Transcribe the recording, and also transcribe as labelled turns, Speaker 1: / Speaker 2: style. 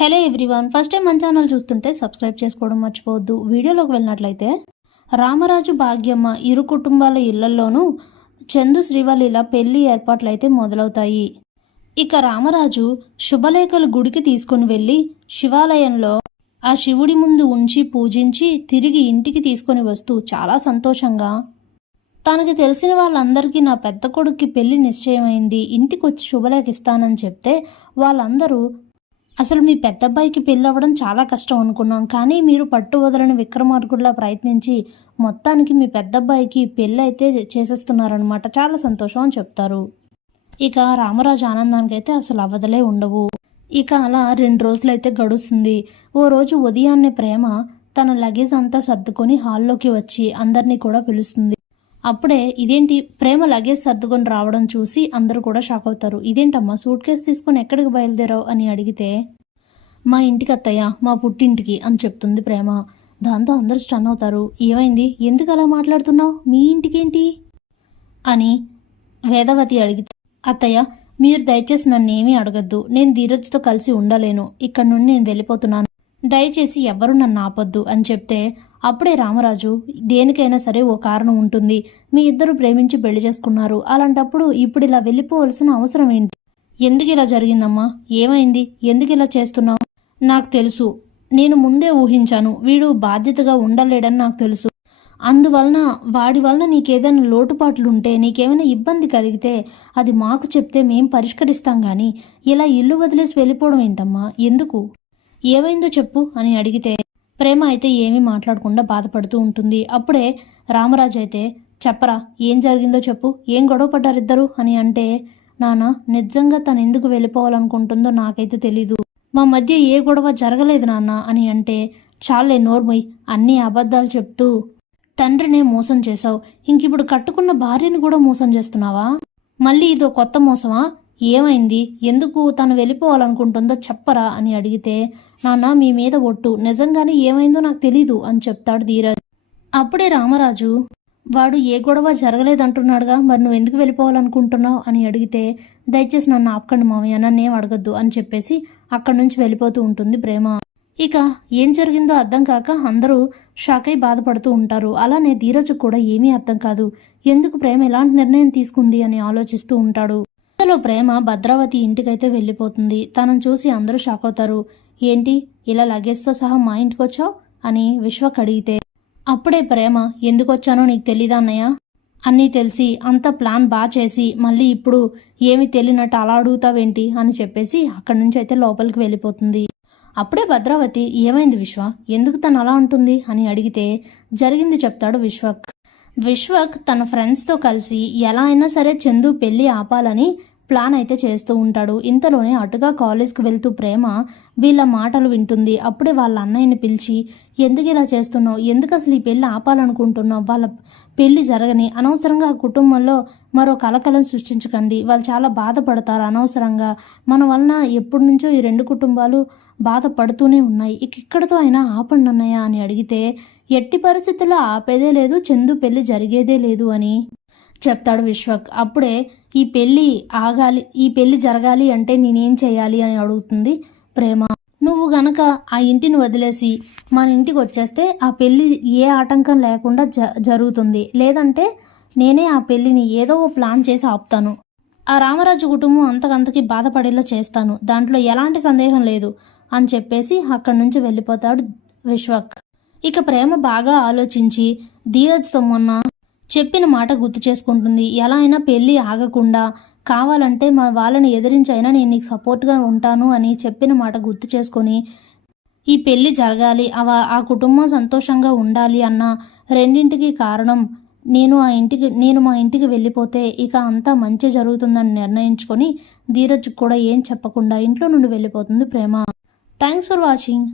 Speaker 1: Hello everyone first time మన channel చూస్తుంటే subscribe చేసుకోవడం మర్చిపోవద్దు. వీడియోలోకి వెళ్ళినట్లయితే రామరాజు భాగ్యమ్మ ఇరు కుటుంబాల ఇళ్ళలోనూ చందు శ్రీవల్లిల పెళ్ళి ఏర్పాట్లు అయితే మొదలవుతాయి. ఇక రామరాజు శుభలేఖలు గుడికి తీసుకుని వెళ్ళి శివాలయంలో ఆ శివుడి ముందు ఉంచి పూజించి తిరిగి ఇంటికి తీసుకొని వస్తూ చాలా సంతోషంగా తనకి తెలిసిన వాళ్ళందరికీ నా పెద్ద కొడుక్కి పెళ్ళి నిశ్చయమైంది. ఇంటికి వచ్చి శుభలేఖ ఇస్తానని చెప్తే వాళ్ళందరూ అసలు మీ పెద్ద అబ్బాయికి పెళ్ళి అవ్వడం చాలా కష్టం అనుకున్నాం. కానీ మీరు పట్టు వదలని విక్రమార్కుడిలా ప్రయత్నించి మొత్తానికి మీ పెద్ద అబ్బాయికి పెళ్ళి అయితే చేసేస్తున్నారనమాట చాలా సంతోషం అని చెప్తారు. ఇక రామరాజు ఆనందానికి అయితే అసలు అవధలే ఉండవు. ఇక అలా రెండు రోజులైతే గడుస్తుంది. ఓ రోజు ఉదయాన్నే ప్రేమ తన లగేజ్ అంతా సర్దుకొని హాల్లోకి వచ్చి అందరినీ కూడా పిలుస్తుంది. అప్పుడే ఇదేంటి? ప్రేమ లగేజ్ సర్దుకొని రావడం చూసి అందరూ కూడా షాక్ అవుతారు. ఇదేంటమ్మా? సూట్ కేసు తీసుకొని ఎక్కడికి బయలుదేరావు అని అడిగితే మా ఇంటికి అత్తయ్య మా పుట్టింటికి అని చెప్తుంది ప్రేమ. దాంతో అందరూ స్టన్ అవుతారు. ఏమైంది? ఎందుకు అలా మాట్లాడుతున్నావు? మీ ఇంటికేంటి? అని వేదవతి అడిగితే అత్తయ్య మీరు దయచేసి నన్ను ఏమీ అడగద్దు. నేను ధీరజ్తో కలిసి ఉండలేను. ఇక్కడ నుండి నేను వెళ్ళిపోతున్నాను. దయచేసి ఎవరు నన్ను ఆపొద్దు అని చెప్తే అప్పుడే రామరాజు దేనికైనా సరే ఓ కారణం ఉంటుంది. మీ ఇద్దరు ప్రేమించి పెళ్ళి చేసుకున్నారు. అలాంటప్పుడు ఇప్పుడు ఇలా వెళ్ళిపోవలసిన అవసరం ఏంటి? ఎందుకు ఇలా జరిగిందమ్మా? ఏమైంది? ఎందుకు ఇలా చేస్తున్నావు? నాకు తెలుసు. నేను ముందే ఊహించాను. వీడు బాధ్యతగా ఉండలేడని నాకు తెలుసు. అందువలన వాడి వలన నీకేదైనా లోటుపాట్లుంటే నీకేమైనా ఇబ్బంది కలిగితే అది మాకు చెప్తే మేం పరిష్కరిస్తాం కానీ ఇలా ఇల్లు వదిలేసి వెళ్ళిపోవడం ఏంటమ్మా? ఎందుకు? ఏమైందో చెప్పు అని అడిగితే ప్రేమ అయితే ఏమీ మాట్లాడకుండా బాధపడుతూ ఉంటుంది. అప్పుడే రామరాజు అయితే చెప్పరా ఏం జరిగిందో చెప్పు ఏం గొడవ పడ్డారు ఇద్దరు అని అంటే నాన్న నిజంగా తను ఎందుకు వెళ్ళిపోవాలనుకుంటుందో నాకైతే తెలీదు. మా మధ్య ఏ గొడవ జరగలేదు నాన్న అని అంటే చాలే నోర్మొయ్ అన్ని అబద్ధాలు చెప్తూ తండ్రినే మోసం చేశావు. ఇంకిప్పుడు కట్టుకున్న భార్యను కూడా మోసం చేస్తున్నావా? మళ్ళీ ఇదో కొత్త మోసమా? ఏమైంది? ఎందుకు తను వెళ్ళిపోవాలనుకుంటుందో చెప్పరా అని అడిగితే నాన్న మీ మీద ఒట్టు. నిజంగానే ఏమైందో నాకు తెలీదు అని చెప్తాడు ధీరాజ్. అప్పుడే రామరాజు వాడు ఏ గొడవ జరగలేదంటున్నాడుగా. మరి నువ్వు ఎందుకు వెళ్ళిపోవాలనుకుంటున్నావు? అని అడిగితే దయచేసి నన్ను ఆపకండి మామయ్య. నన్నేం అడగద్దు అని చెప్పేసి అక్కడి నుంచి వెళ్ళిపోతూ ఉంటుంది ప్రేమ. ఇక ఏం జరిగిందో అర్థం కాక అందరూ షాక్ అయి బాధపడుతూ ఉంటారు. అలానే ధీరజ్ కూడా ఏమీ అర్థం కాదు. ఎందుకు ప్రేమ? ఎలాంటి నిర్ణయం తీసుకుంది? అని ఆలోచిస్తూ ఉంటాడు. ఇంతలో ప్రేమ భద్రావతి ఇంటికైతే వెళ్ళిపోతుంది. తనను చూసి అందరూ షాక్ అవుతారు. ఏంటి? ఇలా లగేజ్తో సహా మా ఇంటికి వచ్చావు అని విశ్వక్ అడిగితే అప్పుడే ప్రేమ ఎందుకు వచ్చానో నీకు తెలీదా అన్నయ్య? అన్నీ తెలిసి అంత ప్లాన్ బాగా చేసి మళ్ళీ ఇప్పుడు ఏమి తెలియనట్టు అలా అడుగుతావేంటి? అని చెప్పేసి అక్కడి నుంచి అయితే లోపలికి వెళ్ళిపోతుంది. అప్పుడే భద్రావతి ఏమైంది విశ్వ? ఎందుకు తను అలా ఉంటుంది అని అడిగితే జరిగింది చెప్తాడు విశ్వక్. విశ్వక్ తన ఫ్రెండ్స్తో కలిసి ఎలా అయినా సరే చందు పెళ్ళి ఆపాలని ప్లాన్ అయితే చేస్తూ ఉంటాడు. ఇంతలోనే అటుగా కాలేజ్కి వెళ్తూ ప్రేమ వీళ్ళ మాటలు వింటుంది. అప్పుడే వాళ్ళ అన్నయ్యని పిలిచి ఎందుకు ఇలా చేస్తున్నావు? ఎందుకు అసలు ఈ పెళ్ళి ఆపాలనుకుంటున్నావు? వాళ్ళ పెళ్ళి జరగని అనవసరంగా ఆ కుటుంబంలో మరో కలకలం సృష్టించకండి. వాళ్ళు చాలా బాధపడతారు అనవసరంగా. మన వలన ఎప్పటి నుంచో ఈ రెండు కుటుంబాలు బాధపడుతూనే ఉన్నాయి. ఇక ఇక్కడతో అయినా ఆపండి అన్నయ్య అని అడిగితే ఎట్టి పరిస్థితుల్లో ఆపేదే లేదు. చందు పెళ్ళి జరిగేదే లేదు అని చెప్తాడు విశ్వక్. అప్పుడే ఈ పెళ్ళి ఆగాలి ఈ పెళ్ళి జరగాలి అంటే నేనేం చేయాలి అని అడుగుతుంది ప్రేమ. నువ్వు గనక ఆ ఇంటిని వదిలేసి మన ఇంటికి వచ్చేస్తే ఆ పెళ్ళి ఏ ఆటంకం లేకుండా జ జరుగుతుంది. లేదంటే నేనే ఆ పెళ్ళిని ఏదో ఓ ప్లాన్ చేసి ఆపుతాను. ఆ రామరాజు కుటుంబం అంతకంతకి బాధపడేలా చేస్తాను. దాంట్లో ఎలాంటి సందేహం లేదు అని చెప్పేసి అక్కడి నుంచి వెళ్ళిపోతాడు విశ్వక్. ఇక ప్రేమ బాగా ఆలోచించి ధీరజ్తో మొన్న చెప్పిన మాట గుర్తు చేసుకుంటుంది. ఎలా అయినా పెళ్ళి ఆగకుండా కావాలంటే మా వాళ్ళని ఎదిరించైనా నేను నీకు సపోర్ట్గా ఉంటాను అని చెప్పిన మాట గుర్తు చేసుకొని ఈ పెళ్ళి జరగాలి అవ ఆ కుటుంబం సంతోషంగా ఉండాలి అన్న రెండింటికి కారణం నేను ఆ ఇంటికి నేను మా ఇంటికి వెళ్ళిపోతే ఇక అంతా మంచి జరుగుతుందని నిర్ణయించుకొని ధీరజ్ కూడా ఏం చెప్పకుండా ఇంట్లో నుండి వెళ్ళిపోతుంది ప్రేమ. Thanks for watching.